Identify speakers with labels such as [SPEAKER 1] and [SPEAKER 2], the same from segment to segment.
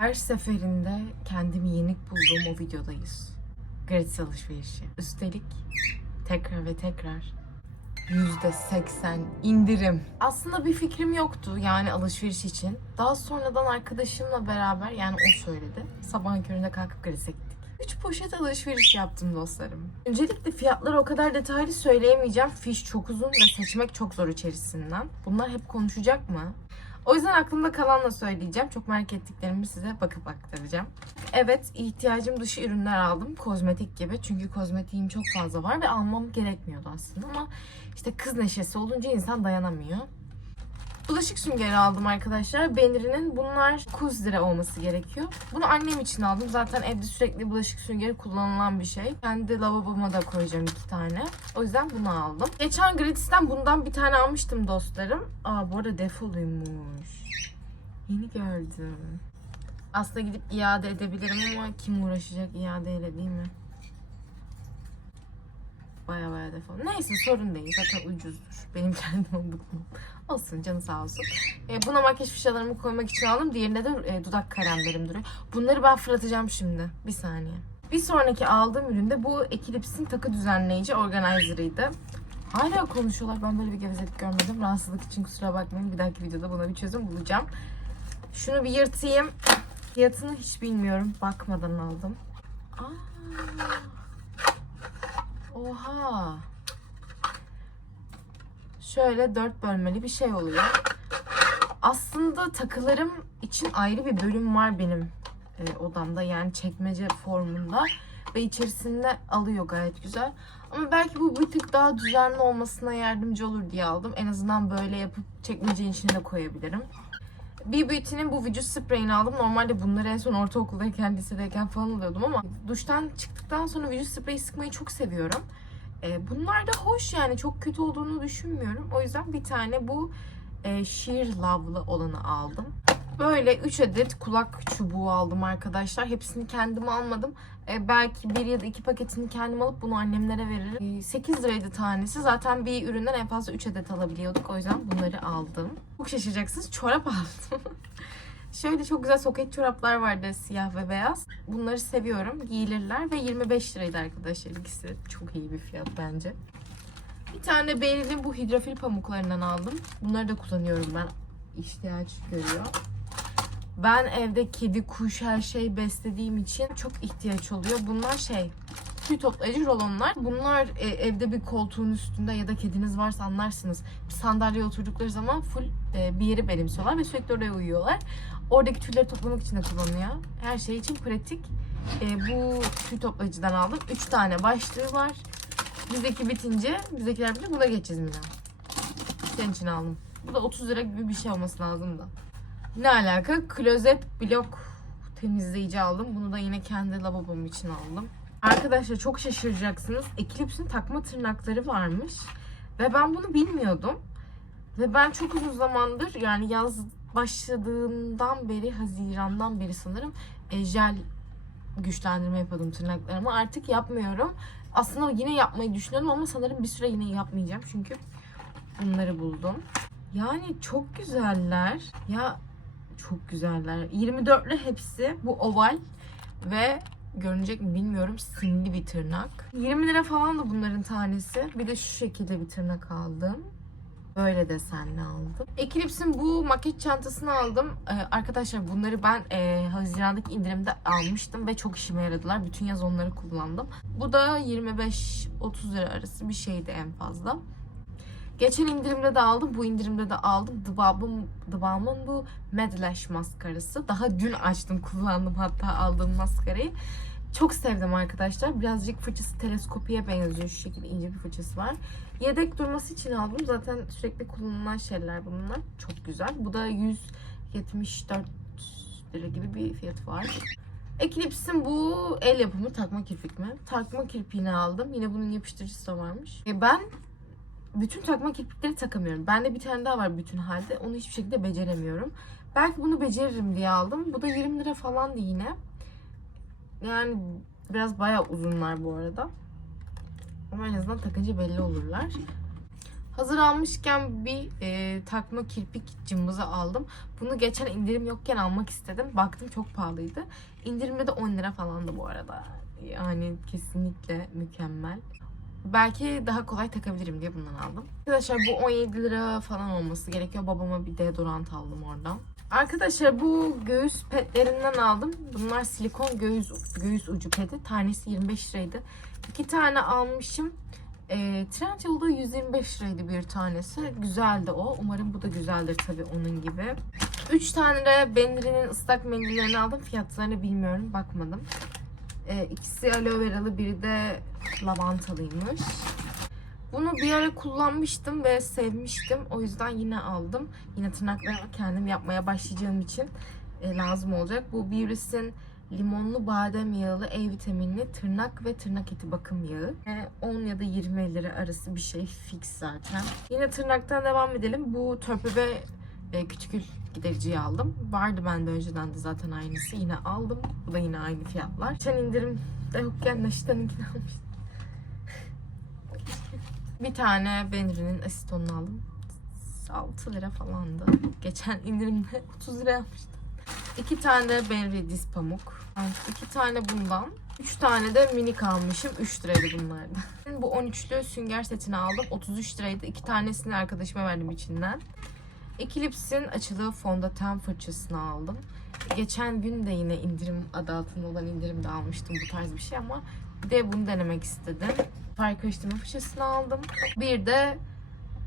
[SPEAKER 1] Her seferinde kendimi yenik bulduğum o videodayız. Gratis alışverişi. Üstelik tekrar ve tekrar %80 indirim. Aslında bir fikrim yoktu yani alışveriş için. Daha sonradan arkadaşımla beraber yani o söyledi. Sabahın köründe kalkıp Gratis'e gittik. 3 poşet alışveriş yaptım dostlarım. Öncelikle fiyatları o kadar detaylı söyleyemeyeceğim. Fiş çok uzun ve seçmek çok zor içerisinden. Bunlar hep konuşacak mı? O yüzden aklımda kalanla söyleyeceğim. Çok merak ettiklerimi size bakıp aktaracağım. Evet, ihtiyacım dışı ürünler aldım. Kozmetik gibi. Çünkü kozmetiğim çok fazla var ve almam gerekmiyordu aslında ama işte kız neşesi olunca insan dayanamıyor. Bulaşık süngeri aldım arkadaşlar. Benri'nin bunlar 9 lira olması gerekiyor. Bunu annem için aldım. Zaten evde sürekli bulaşık süngeri kullanılan bir şey. Kendi lavaboma da koyacağım iki tane. O yüzden bunu aldım. Geçen Gratis'ten bundan bir tane almıştım dostlarım. Aa bu arada defoluymuş. Yeni gördüm. Aslında gidip iade edebilirim ama kim uğraşacak iadeyle değil mi? Baya baya defol. Neyse sorun değil. Zaten ucuzdur. Benim kendime bıkmam. Olsun canı sağ olsun. E, buna makyaj fişalarımı koymak için aldım. Diğerinde de e, dudak kremlerim duruyor. Bunları ben fırlatacağım şimdi. Bir saniye. Bir sonraki aldığım üründe bu Eclipse'in takı düzenleyici organizer'ıydı. Hala konuşuyorlar. Ben böyle bir gevezelik görmedim. Rahatsızlık için kusura bakmayın. Bir dahaki videoda buna bir çözüm bulacağım. Şunu bir yırtayım. Fiyatını hiç bilmiyorum. Bakmadan aldım. Aa. Oha. Şöyle dört bölmeli bir şey oluyor. Aslında takılarım için ayrı bir bölüm var benim e, odamda. Yani çekmece formunda. Ve içerisinde alıyor gayet güzel. Ama belki bu bir tık daha düzenli olmasına yardımcı olur diye aldım. En azından böyle yapıp çekmecenin içine de koyabilirim. Bir Beauty'nin bu vücut spreyini aldım. Normalde bunları en son ortaokuldayken, lisedeyken falan alıyordum ama duştan çıktıktan sonra vücut spreyi sıkmayı çok seviyorum. Ee, bunlar da hoş yani çok kötü olduğunu düşünmüyorum. O yüzden bir tane bu e, Sheer Love'lı olanı aldım. Böyle 3 adet kulak çubuğu aldım arkadaşlar. Hepsini kendim almadım. Ee, belki bir ya da iki paketini kendim alıp bunu annemlere veririm. Ee, 8 liraydı tanesi. Zaten bir üründen en fazla 3 adet alabiliyorduk. O yüzden bunları aldım. Çok şaşıracaksınız. Çorap aldım. Şöyle çok güzel soket çoraplar vardı siyah ve beyaz. Bunları seviyorum. Giyilirler ve 25 liraydı arkadaşlar ikisi. Çok iyi bir fiyat bence. Bir tane Beril'in bu hidrofil pamuklarından aldım. Bunları da kullanıyorum ben. İhtiyaç görüyor. Ben evde kedi, kuş her şey beslediğim için çok ihtiyaç oluyor. Bunlar şey tüy toplayıcı rolonlar. Bunlar e, evde bir koltuğun üstünde ya da kediniz varsa anlarsınız. Bir sandalyeye oturdukları zaman full e, bir yeri benimsiyorlar ve sürekli oraya uyuyorlar. Oradaki tüyleri toplamak için de kullanıyor. Her şey için pratik. E, bu tüy toplayıcıdan aldım. 3 tane başlığı var. Bizdeki bitince, bizdekiler bitince buna geçeceğiz Mina. Senin için aldım. Bu da 30 lira gibi bir şey olması lazım da. Ne alaka? Klozet blok temizleyici aldım. Bunu da yine kendi lavabom için aldım. Arkadaşlar çok şaşıracaksınız. Eclipse'in takma tırnakları varmış. Ve ben bunu bilmiyordum. Ve ben çok uzun zamandır yani yaz başladığından beri, Haziran'dan beri sanırım e, jel güçlendirme yapıyordum tırnaklarıma. Artık yapmıyorum. Aslında yine yapmayı düşünüyorum ama sanırım bir süre yine yapmayacağım. Çünkü bunları buldum. Yani çok güzeller. Ya çok güzeller. 24'lü hepsi. Bu oval ve görünecek mi bilmiyorum simli bir tırnak. 20 lira falan da bunların tanesi. Bir de şu şekilde bir tırnak aldım. Böyle desenli aldım. Eclipse'in bu makyaj çantasını aldım. Ee, arkadaşlar bunları ben e, Haziran'daki indirimde almıştım ve çok işime yaradılar. Bütün yaz onları kullandım. Bu da 25-30 lira arası bir şeydi en fazla. Geçen indirimde de aldım. Bu indirimde de aldım. The Balm'ın bu Mad Lash maskarası. Daha dün açtım kullandım hatta aldığım maskarayı. Çok sevdim arkadaşlar. Birazcık fırçası teleskopiye benziyor. Şu şekilde ince bir fırçası var. Yedek durması için aldım. Zaten sürekli kullanılan şeyler bunlar. Çok güzel. Bu da 174 lira gibi bir fiyat var. Eclipse'in bu el yapımı takma kirpik mi? Takma kirpiğini aldım. Yine bunun yapıştırıcısı da varmış. E ben bütün takma kirpikleri takamıyorum. Bende bir tane daha var bütün halde. Onu hiçbir şekilde beceremiyorum. Belki bunu beceririm diye aldım. Bu da 20 lira falandı yine. Yani biraz bayağı uzunlar bu arada. Ama en azından takınca belli olurlar. Hazır almışken bir e, takma kirpik cımbızı aldım. Bunu geçen indirim yokken almak istedim. Baktım çok pahalıydı. İndirimde de 10 lira falandı bu arada. Yani kesinlikle mükemmel. Belki daha kolay takabilirim diye bundan aldım. Arkadaşlar bu 17 lira falan olması gerekiyor. Babama bir deodorant aldım oradan. Arkadaşlar bu göğüs petlerinden aldım. Bunlar silikon göğüs göğüs ucu peti. Tanesi 25 liraydı. İki tane almışım. E, Trendyol'da 125 liraydı bir tanesi. Güzeldi o. Umarım bu da güzeldir tabii onun gibi. 3 tane de Benri'nin ıslak mendillerini aldım. Fiyatlarını bilmiyorum. Bakmadım. E, ikisi aloe veralı, biri de lavantalıymış. Bunu bir ara kullanmıştım ve sevmiştim. O yüzden yine aldım. Yine tırnaklarımı kendim yapmaya başlayacağım için e, lazım olacak. Bu Beauty's'in limonlu badem yağlı E vitaminli tırnak ve tırnak eti bakım yağı. E, 10 ya da 20 lira arası bir şey fix zaten. Yine tırnaktan devam edelim. Bu törpü ve e, küçükül gidericiyi aldım. Vardı bende önceden de zaten aynısı. Yine aldım. Bu da yine aynı fiyatlar. Geçen indirim de yokken Naşita'nınkini almıştım. Bir tane Benri'nin asitonunu aldım. 6 lira falandı. Geçen indirimde 30 lira yapmıştım. İki tane Benri diz pamuk. Evet, iki tane bundan. Üç tane de minik almışım. 3 liraydı bunlar da. Bu 13'lü sünger setini aldım. 33 liraydı. İki tanesini arkadaşıma verdim içinden. Eclipse'in açılı fondöten fırçasını aldım. Geçen gün de yine indirim adı altında olan indirimde almıştım bu tarz bir şey ama bir de bunu denemek istedim. Far karıştırma fırçasını aldım. Bir de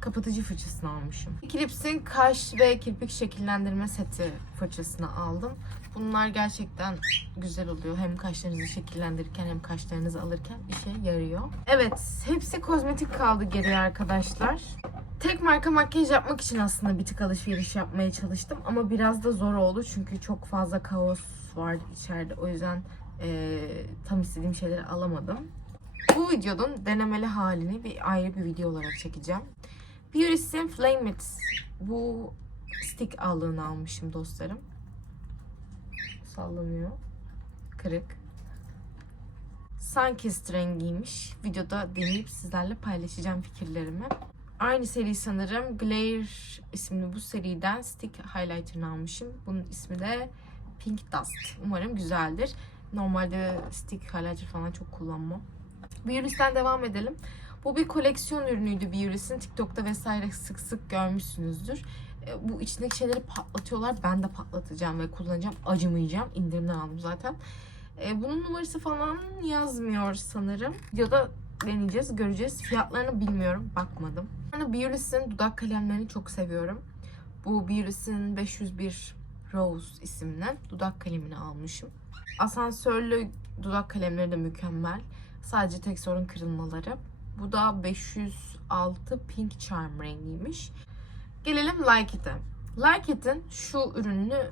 [SPEAKER 1] kapatıcı fırçasını almışım. Eclipse'in kaş ve kirpik şekillendirme seti fırçasını aldım. Bunlar gerçekten güzel oluyor. Hem kaşlarınızı şekillendirirken hem kaşlarınızı alırken işe yarıyor. Evet, hepsi kozmetik kaldı geriye arkadaşlar. Tek marka makyaj yapmak için aslında bir tık alışveriş yapmaya çalıştım. Ama biraz da zor oldu çünkü çok fazla kaos vardı içeride. O yüzden eee, tam istediğim şeyleri alamadım. Bu videonun denemeli halini bir ayrı bir video olarak çekeceğim. Beauty's'in Flame It. Bu stick allığını almışım dostlarım. Sallanıyor. Kırık. Sunkissed rengiymiş. Videoda deneyip sizlerle paylaşacağım fikirlerimi. Aynı seri sanırım. Glare isimli bu seriden stick highlighter'ını almışım. Bunun ismi de Pink Dust. Umarım güzeldir. Normalde stick highlighter falan çok kullanmam. Beauty's'ten devam edelim. Bu bir koleksiyon ürünüydü Beauty's'in. TikTok'ta vesaire sık sık görmüşsünüzdür. E, Bu içindeki şeyleri patlatıyorlar. Ben de patlatacağım ve kullanacağım. Acımayacağım. İndirimden aldım zaten. E, bunun numarası falan yazmıyor sanırım. Ya da deneyeceğiz, göreceğiz. Fiyatlarını bilmiyorum. Bakmadım. Yani Beauty's'in dudak kalemlerini çok seviyorum. Bu Beauty's'in 501 Rose isimli dudak kalemini almışım. Asansörlü dudak kalemleri de mükemmel. Sadece tek sorun kırılmaları. Bu da 506 Pink Charm rengiymiş. Gelelim Like It'e. Like It'in şu ürününü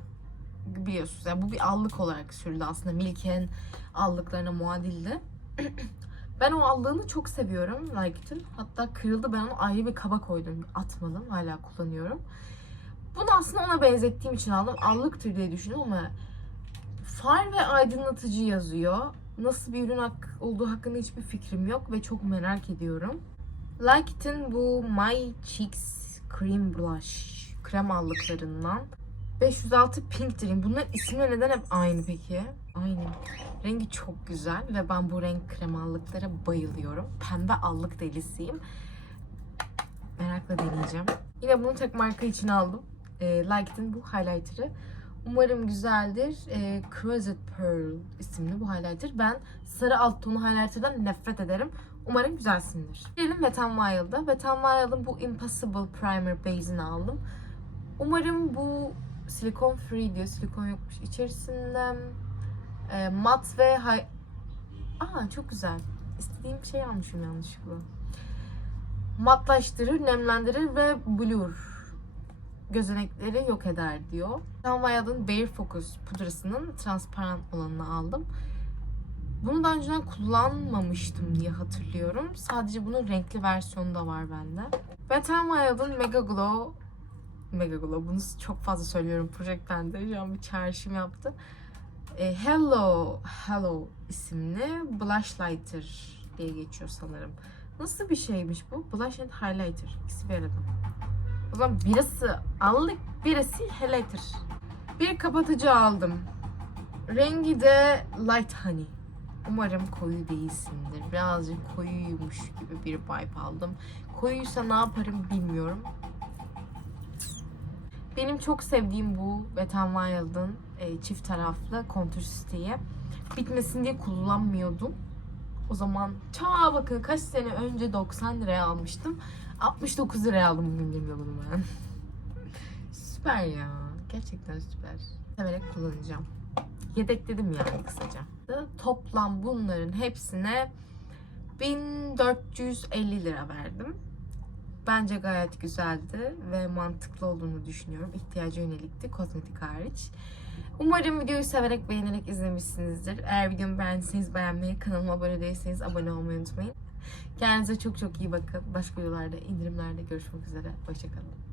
[SPEAKER 1] biliyorsunuz. Yani bu bir allık olarak sürüldü aslında. Milk'in allıklarına muadildi. ben o allığını çok seviyorum Like It'in. Hatta kırıldı ben onu ayrı bir kaba koydum. Atmadım. Hala kullanıyorum. Bunu aslında ona benzettiğim için aldım. Allıktır diye düşündüm ama far ve aydınlatıcı yazıyor. Nasıl bir ürün olduğu hakkında hiçbir fikrim yok ve çok merak ediyorum. Like bu My Cheeks Cream Blush krem allıklarından 506 Pink Dream. Bunların isimleri neden hep aynı peki? Aynı. Rengi çok güzel ve ben bu renk krem allıklara bayılıyorum. Pembe allık delisiyim. Merakla deneyeceğim. Yine bunu tek marka için aldım. E, Like It'in bu highlighter'ı. Umarım güzeldir. E, Crozet Pearl isimli bu highlighter. Ben sarı alt tonu highlighter'dan nefret ederim. Umarım güzelsindir. Gelelim Wet n Wild'a. Wet n Wild'ın bu Impossible Primer Base'ini aldım. Umarım bu silikon free diyor. Silikon yokmuş. İçerisinde e, mat ve hay... Aa çok güzel. İstediğim şey almışım yanlışlıkla. Matlaştırır, nemlendirir ve blur gözenekleri yok eder diyor. Sunwild'ın Bare Focus pudrasının transparan olanını aldım. Bunu daha önceden kullanmamıştım diye hatırlıyorum. Sadece bunun renkli versiyonu da var bende. Wet n Wild'ın Mega Glow Mega Glow. Bunu çok fazla söylüyorum Project Bende. Şu an bir çağrışım yaptı. E, Hello, Hello isimli Blush Lighter diye geçiyor sanırım. Nasıl bir şeymiş bu? Blush and Highlighter. İkisi bir arada. O zaman birisi allık, birisi highlighter. Bir kapatıcı aldım. Rengi de Light Honey. Umarım koyu değilsindir. Birazcık koyuymuş gibi bir vibe aldım. Koyuysa ne yaparım bilmiyorum. Benim çok sevdiğim bu Wet n Wild'ın e, çift taraflı kontür siteyi. Bitmesin diye kullanmıyordum. O zaman ta bakın kaç sene önce 90 liraya almıştım. 69 liraya aldım bugün bilmiyorum ben. süper ya. Gerçekten süper. Severek kullanacağım. Yedekledim yani kısaca. Toplam bunların hepsine 1450 lira verdim. Bence gayet güzeldi ve mantıklı olduğunu düşünüyorum. İhtiyaca yönelikti kozmetik hariç. Umarım videoyu severek beğenerek izlemişsinizdir. Eğer videomu beğendiyseniz beğenmeyi, kanalıma abone değilseniz abone olmayı unutmayın. Kendinize çok çok iyi bakın. Başka videolarda, indirimlerde görüşmek üzere. Hoşçakalın.